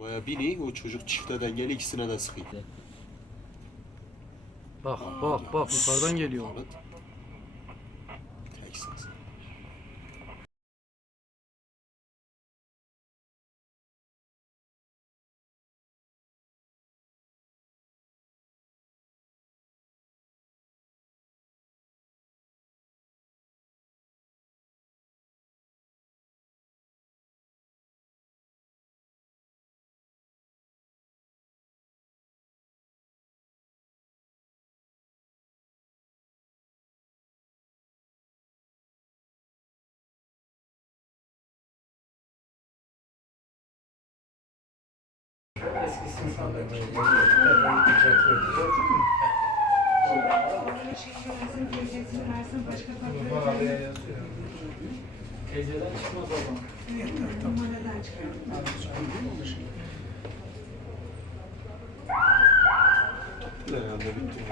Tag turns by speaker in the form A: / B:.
A: Baya bini o çocuk çifte dengeli ikisine de sıkıyor.
B: Bak bak bak yukarıdan geliyor.
A: Evet.
C: Eskisini sandık. Ücret veriyor. Numaraya yazıyor.
D: Teyzeden çıkmaz o zaman.
A: Herhalde bitti.